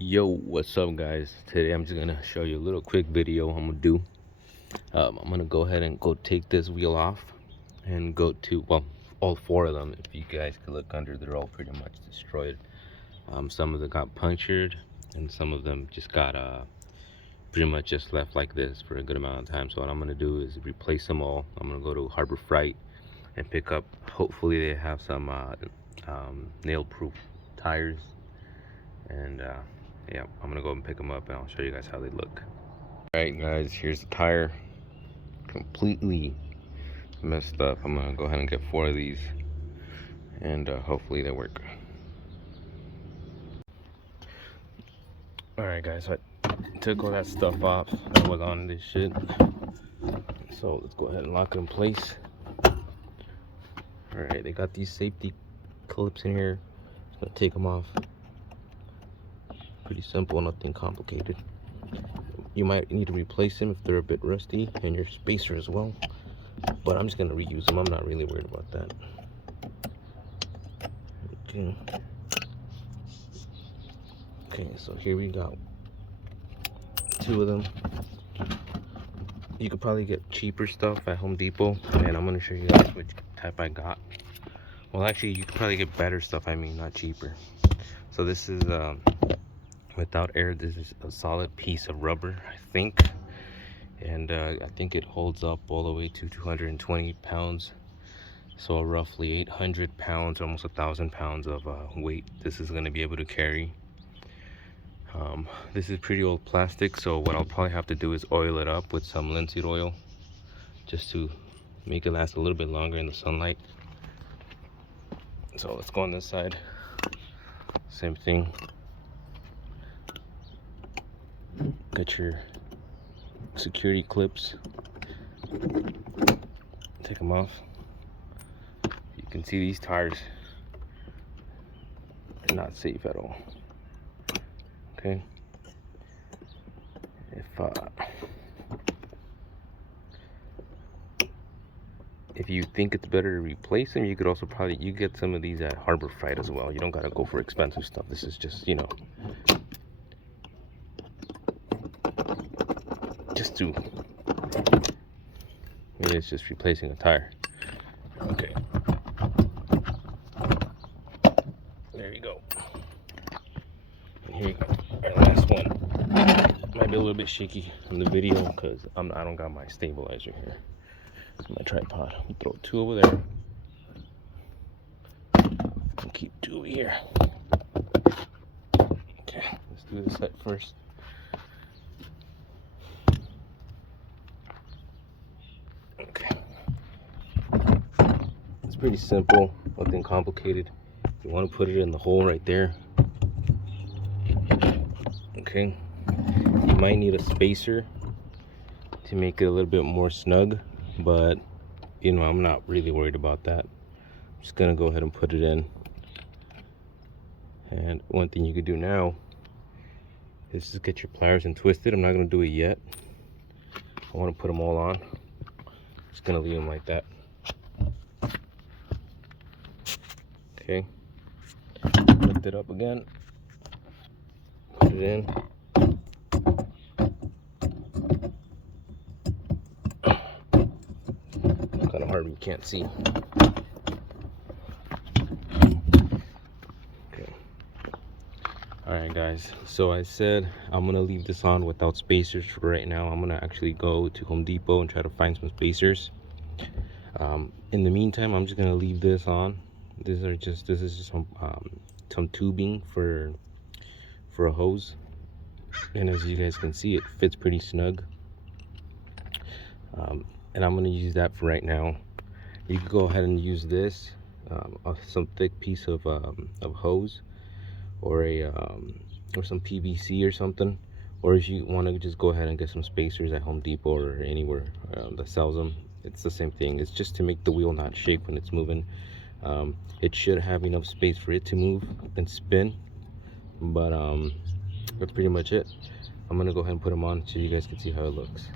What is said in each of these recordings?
Yo, what's up guys? Today I'm just gonna show you a little quick video I'm gonna do. I'm gonna go ahead and go take this wheel off and go to, well, all four of them. If you guys could look under, they're all pretty much destroyed. Some of them got punctured and some of them just got pretty much just left like this for a good amount of time. So what I'm gonna do is replace them all. I'm gonna go to Harbor Freight and pick up, hopefully they have some nail proof tires, and yeah, I'm gonna go and pick them up and I'll show you guys how they look. All right guys, here's the tire, completely messed up. I'm gonna go ahead and get four of these and hopefully they work. All right guys, so I took all that stuff off that was on this shit, so let's go ahead and lock it in place. All right, they got these safety clips in here. Just gonna take them off. Pretty simple, nothing complicated. You might need to replace them if they're a bit rusty, and your spacer as well, but I'm just gonna reuse them. I'm not really worried about that. Okay, so here we got two of them. You could probably get cheaper stuff at Home Depot, and I'm gonna show you guys which type I got. Well, actually, you could probably get better stuff. I mean, not cheaper. So this is without air. This is a solid piece of rubber, I think, and I think it holds up all the way to 220 pounds. So roughly 800 pounds, almost 1,000 pounds of weight this is going to be able to carry. This is pretty old plastic, so what I'll probably have to do is oil it up with some linseed oil just to make it last a little bit longer in the sunlight. So let's go on this side. Same thing. Get your security clips, take them off. You can see these tires are not safe at all. Okay, if you think it's better to replace them, you could also probably get some of these at Harbor Freight as well. You don't gotta go for expensive stuff. This is just, you know, just to, maybe it's just replacing a tire. Okay, there you go. And here you go, our last one. Might be a little bit shaky in the video because I don't got my stabilizer here, my tripod. I'll throw two over there and keep two over here. Okay, let's do this side first. Okay, it's pretty simple, nothing complicated. You want to put it in the hole right there. Okay, you might need a spacer to make it a little bit more snug, but you know, I'm not really worried about that. I'm just gonna go ahead and put it in. And one thing you could do now is just get your pliers and twist it. I'm not gonna do it yet. I want to put them all on. Just gonna leave them like that. Okay, lift it up again, put it in. Kind of hard when you can't see. Okay. All right guys, so I said I'm gonna leave this on without spacers for right now. I'm gonna actually go to Home Depot and try to find some spacers. In the meantime, I'm just gonna leave this on. This is just some tubing for a hose, and as you guys can see, it fits pretty snug. And I'm gonna use that for right now. You can go ahead and use this, some thick piece of hose, or or some PVC or something. Or if you want to just go ahead and get some spacers at Home Depot or anywhere that sells them, it's the same thing. It's just to make the wheel not shake when it's moving. It should have enough space for it to move and spin, but that's pretty much it. I'm gonna go ahead and put them on so you guys can see how it looks.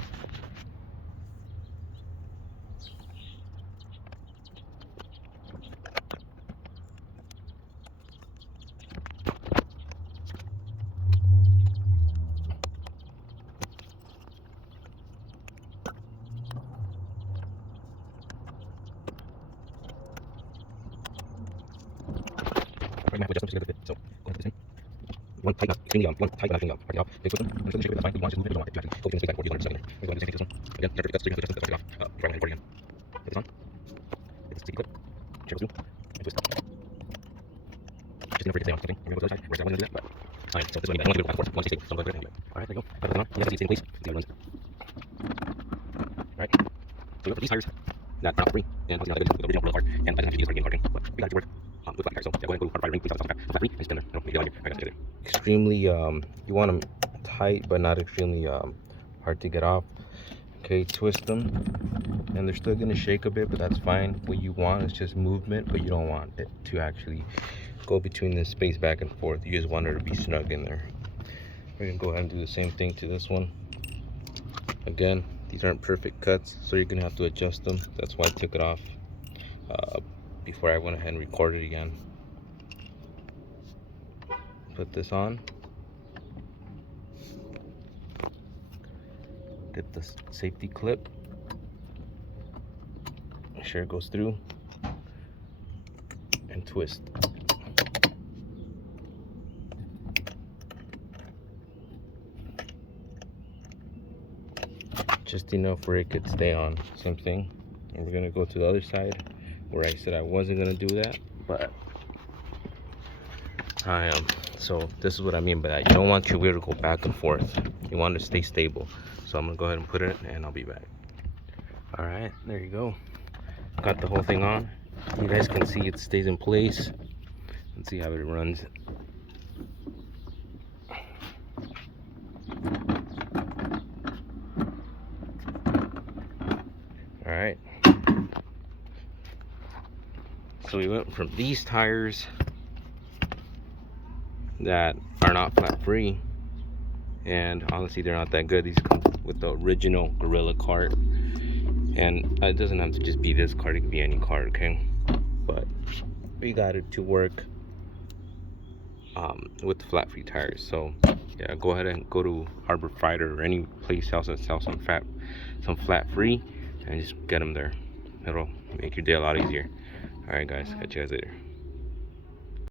just gonna fit. So go ahead and put this in. One tight, not extremely one tight, but not extremely hard it off. Big twist them. I'm just gonna shake it. That's fine. You want to just move it, you don't want it to actually go between the space back and forth. You want it to second there. I'm going to go ahead and take this one. Again, start to take this one. Start it off. Before I want to record again. Put this on. Get this safety clip. Share through. And twist. Just enough for it to stay on something. I'm gonna go to the other side. Where's that one gonna do that? But alright, so this one you want to do it back and forth. Once you take, so I'm gonna put it in. Alright, there you go. Put it on. You have to see it's in place. See how it runs. Alright. So we go for these tires that are not free, and obviously not the good with the original rail card, and I didn't have to use for game carding, but we got it to work with flat tires. So yeah, go ahead and go hard ring, please stop flat free, and just gonna make it on your. Alright, that's good. Extremely you want them tight, but not extremely hard to get off. Okay, twist them, and they're still gonna shake a bit, but that's fine. What you want is just movement, but you don't want it to actually go between the space back and forth. You just want it to be snug in there. We're gonna go ahead and do the same thing to this one. Again, these aren't perfect cuts, so you're gonna have to adjust them. That's why I took it off before I went ahead and recorded again. Put this on. Get the safety clip. Make sure it goes through. And twist. Just enough where it could stay on. Same thing. And we're gonna go to the other side where I said I wasn't gonna do that, but I am. So this is what I mean by that. You don't want your wheel to go back and forth. You want it to stay stable. So I'm gonna go ahead and put it and I'll be back. All right, there you go. Got the whole thing on. You guys can see it stays in place. Let's see how it runs. All right. So we went from these tires that are not flat free, and honestly they're not that good. These come with the original Gorilla cart, and it doesn't have to just be this cart, it can be any cart, okay? But we got it to work with the flat free tires. So yeah, go ahead and go to Harbor Freight or any place else that sells some flat free, and just get them there. It'll make your day a lot easier. All right guys, catch you guys later.